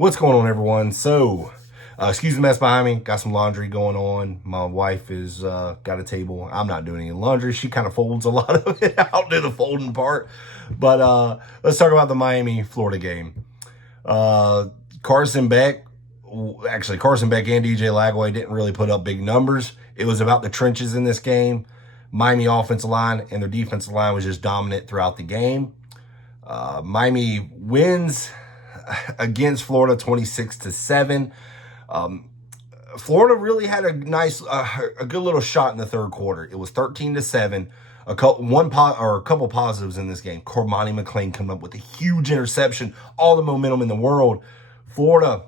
What's going on, everyone? So, excuse the mess behind me. Got some laundry going on. My wife is got a table. I'm not doing any laundry. She kind of folds a lot of it. I'll do the folding part. But let's talk about the Miami-Florida game. Carson Beck and DJ Lagway didn't really put up big numbers. It was about the trenches in this game. Miami offensive line and their defensive line was just dominant throughout the game. Miami wins against Florida 26-7. Florida really had a good little shot in the third quarter. It was 13-7. A couple positives in this game. Cormani McClain coming up with a huge interception. All the momentum in the world. Florida,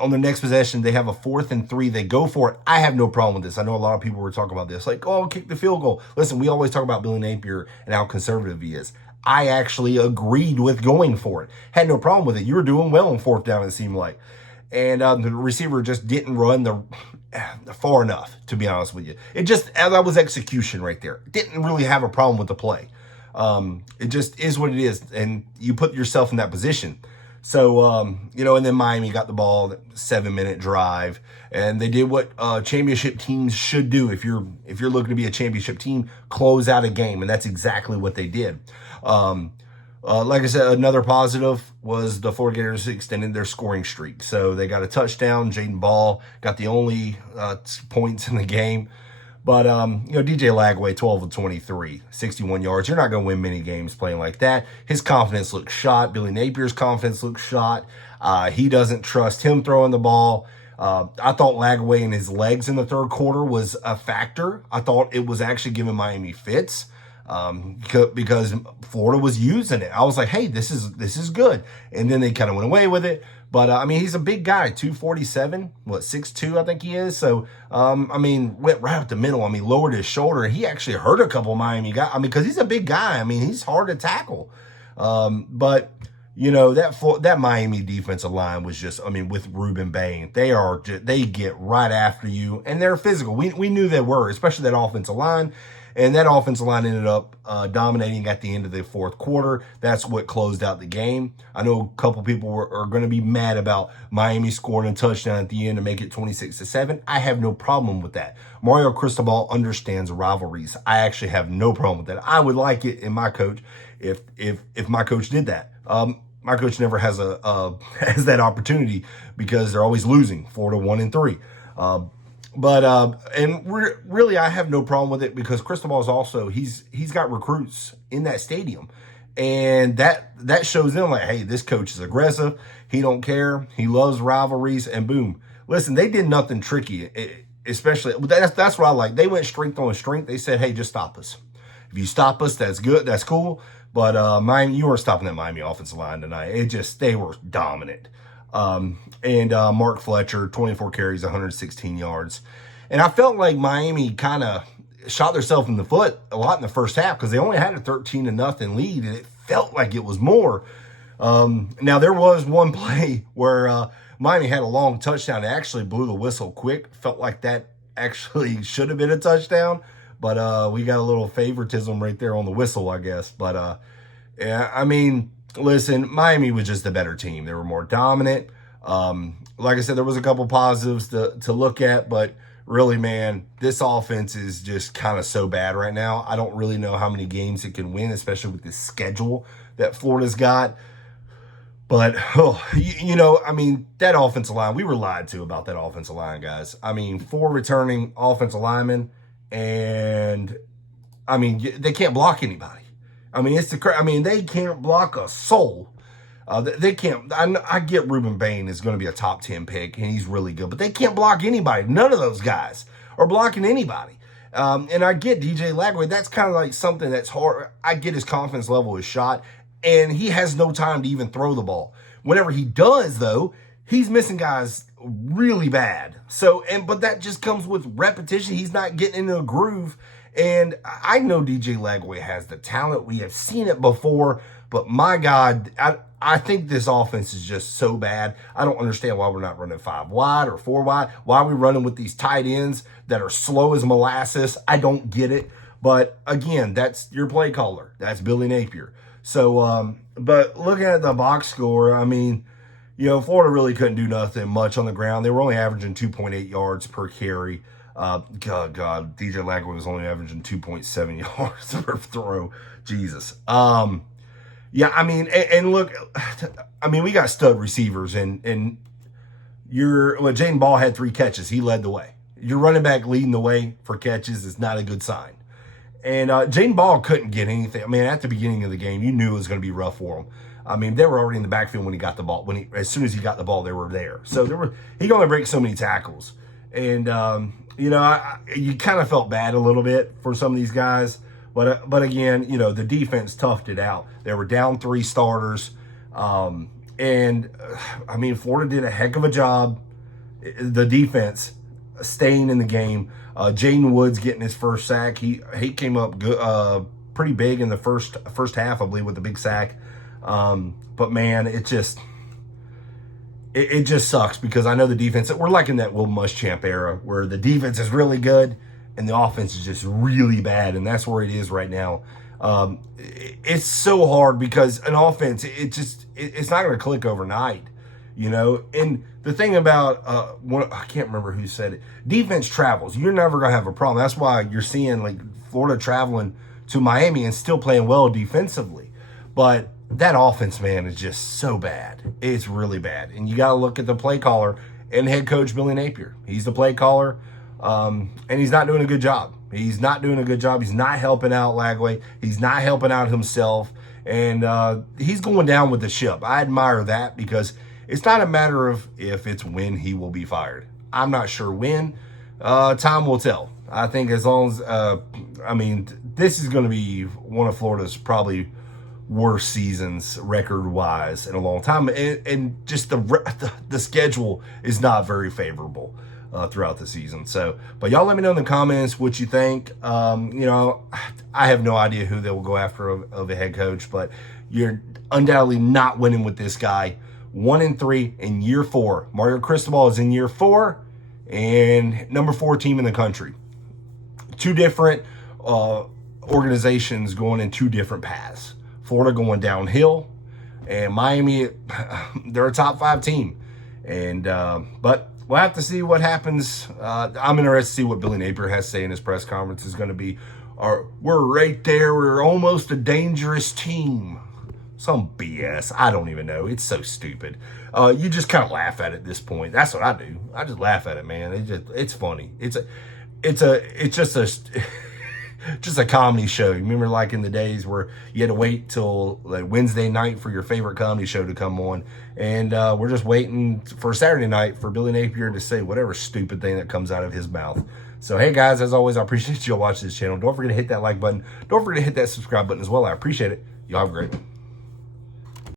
on the next possession, they have a 4th and 3. They go for it. I have no problem with this. I know a lot of people were talking about this. Like, oh, kick the field goal. Listen, we always talk about Billy Napier and how conservative he is. I actually agreed with going for it. Had no problem with it. You were doing well on 4th down, it seemed like. And the receiver just didn't run far enough, to be honest with you. That was execution right there. Didn't really have a problem with the play. It just is what it is. And you put yourself in that position. So, and then Miami got the ball, 7-minute drive, and they did what championship teams should do. If you're looking to be a championship team, close out a game, and that's exactly what they did. Like I said, another positive was the Florida Gators extended their scoring streak. So they got a touchdown. Jaden Ball got the only points in the game. But, DJ Lagway, 12 of 23, 61 yards. You're not going to win many games playing like that. His confidence looks shot. Billy Napier's confidence looks shot. He doesn't trust him throwing the ball. I thought Lagway and his legs in the third quarter was a factor. I thought it was actually giving Miami fits because Florida was using it. I was like, hey, this is good. And then they kind of went away with it. But, he's a big guy, 247, 6'2", I think he is. So, went right up the middle. Lowered his shoulder. He actually hurt a couple of Miami guys. Because he's a big guy. He's hard to tackle. But, that Miami defensive line was just, with Ruben Bain, they get right after you. And they're physical. We knew they were, especially that offensive line. And that offensive line ended up dominating at the end of the fourth quarter. That's what closed out the game. I know a couple people are going to be mad about Miami scoring a touchdown at the end to make it 26-7. I have no problem with that. Mario Cristobal understands rivalries. I actually have no problem with that. I would like it in my coach if my coach did that. My coach never has has that opportunity because they're always losing 4-1-3. Really, I have no problem with it because Cristobal is also, he's got recruits in that stadium. And that shows them like, hey, this coach is aggressive. He don't care. He loves rivalries, and boom. Listen, they did nothing tricky, especially, that's what I like. They went strength on strength. They said, hey, just stop us. If you stop us, that's good. That's cool. But Miami, you weren't stopping that Miami offensive line tonight. They were dominant. Mark Fletcher, 24 carries, 116 yards. And I felt like Miami kind of shot themselves in the foot a lot in the first half because they only had a 13-0 lead, and it felt like it was more. Now, there was one play where Miami had a long touchdown. It actually blew the whistle quick. Felt like that actually should have been a touchdown, but we got a little favoritism right there on the whistle, I guess. But, listen, Miami was just a better team. They were more dominant. Like I said, there was a couple positives to look at, but really, man, this offense is just kind of so bad right now. I don't really know how many games it can win, especially with the schedule that Florida's got. But, that offensive line, we were lied to about that offensive line, guys. 4 returning offensive linemen, and, they can't block anybody. They can't block a soul. They can't. I get Ruben Bain is going to be a top 10 pick, and he's really good, but they can't block anybody. None of those guys are blocking anybody. And I get DJ Lagway. That's kind of like something that's hard. I get his confidence level is shot, and he has no time to even throw the ball. Whenever he does, though, he's missing guys really bad. But that just comes with repetition. He's not getting into a groove. And I know DJ Lagway has the talent. We have seen it before. But my God, I think this offense is just so bad. I don't understand why we're not running 5 wide or 4 wide. Why are we running with these tight ends that are slow as molasses? I don't get it. But again, that's your play caller. That's Billy Napier. So, but looking at the box score, Florida really couldn't do nothing much on the ground. They were only averaging 2.8 yards per carry. DJ Lagway was only averaging 2.7 yards per throw. Jesus. Yeah, I mean, and look, I mean, we got stud receivers, and Jaden Ball had 3 catches. He led the way. Your running back leading the way for catches is not a good sign. And Jaden Ball couldn't get anything. I mean, at the beginning of the game, you knew it was going to be rough for him. I mean, they were already in the backfield when he got the ball. As soon as he got the ball, they were there. So he could only break so many tackles. And you kind of felt bad a little bit for some of these guys. But again, the defense toughed it out. They were down 3 starters. I mean, Florida did a heck of a job, the defense, staying in the game. Jaden Woods getting his first sack. He came up good, pretty big in the first half, I believe, with the big sack. But man, it just sucks because I know the defense, we're like in that Will Muschamp era where the defense is really good and the offense is just really bad. And that's where it is right now. It's so hard because an offense, it's not going to click overnight, and the thing about, I can't remember who said it, defense travels. You're never going to have a problem. That's why you're seeing like Florida traveling to Miami and still playing well defensively. But that offense, man, is just so bad. It's really bad. And you got to look at the play caller and head coach Billy Napier. He's the play caller, and he's not doing a good job. He's not doing a good job. He's not helping out Lagway. He's not helping out himself. And he's going down with the ship. I admire that because it's not a matter of if, it's when he will be fired. I'm not sure when. Time will tell. I think as long as, this is going to be one of Florida's probably worst seasons record-wise in a long time. And just the schedule is not very favorable throughout the season. So, but y'all let me know in the comments what you think. I have no idea who they will go after of a head coach, but you're undoubtedly not winning with this guy. 1-3 in year 4. Mario Cristobal is in year 4 and number 4 team in the country. 2 different organizations going in 2 different paths. Florida going downhill, and Miami, they're a top 5 team. And but we'll have to see what happens. I'm interested to see what Billy Napier has to say in his press conference. Is going to be, we're right there. We're almost a dangerous team. Some BS. I don't even know. It's so stupid. You just kind of laugh at it at this point. That's what I do. I just laugh at it, man. It's funny. It's just a comedy show. You remember like in the days where you had to wait till like Wednesday night for your favorite comedy show to come on. And we're just waiting for Saturday night for Billy Napier to say whatever stupid thing that comes out of his mouth. So, hey guys, as always, I appreciate you all watching this channel. Don't forget to hit that like button. Don't forget to hit that subscribe button as well. I appreciate it. Y'all have a great one.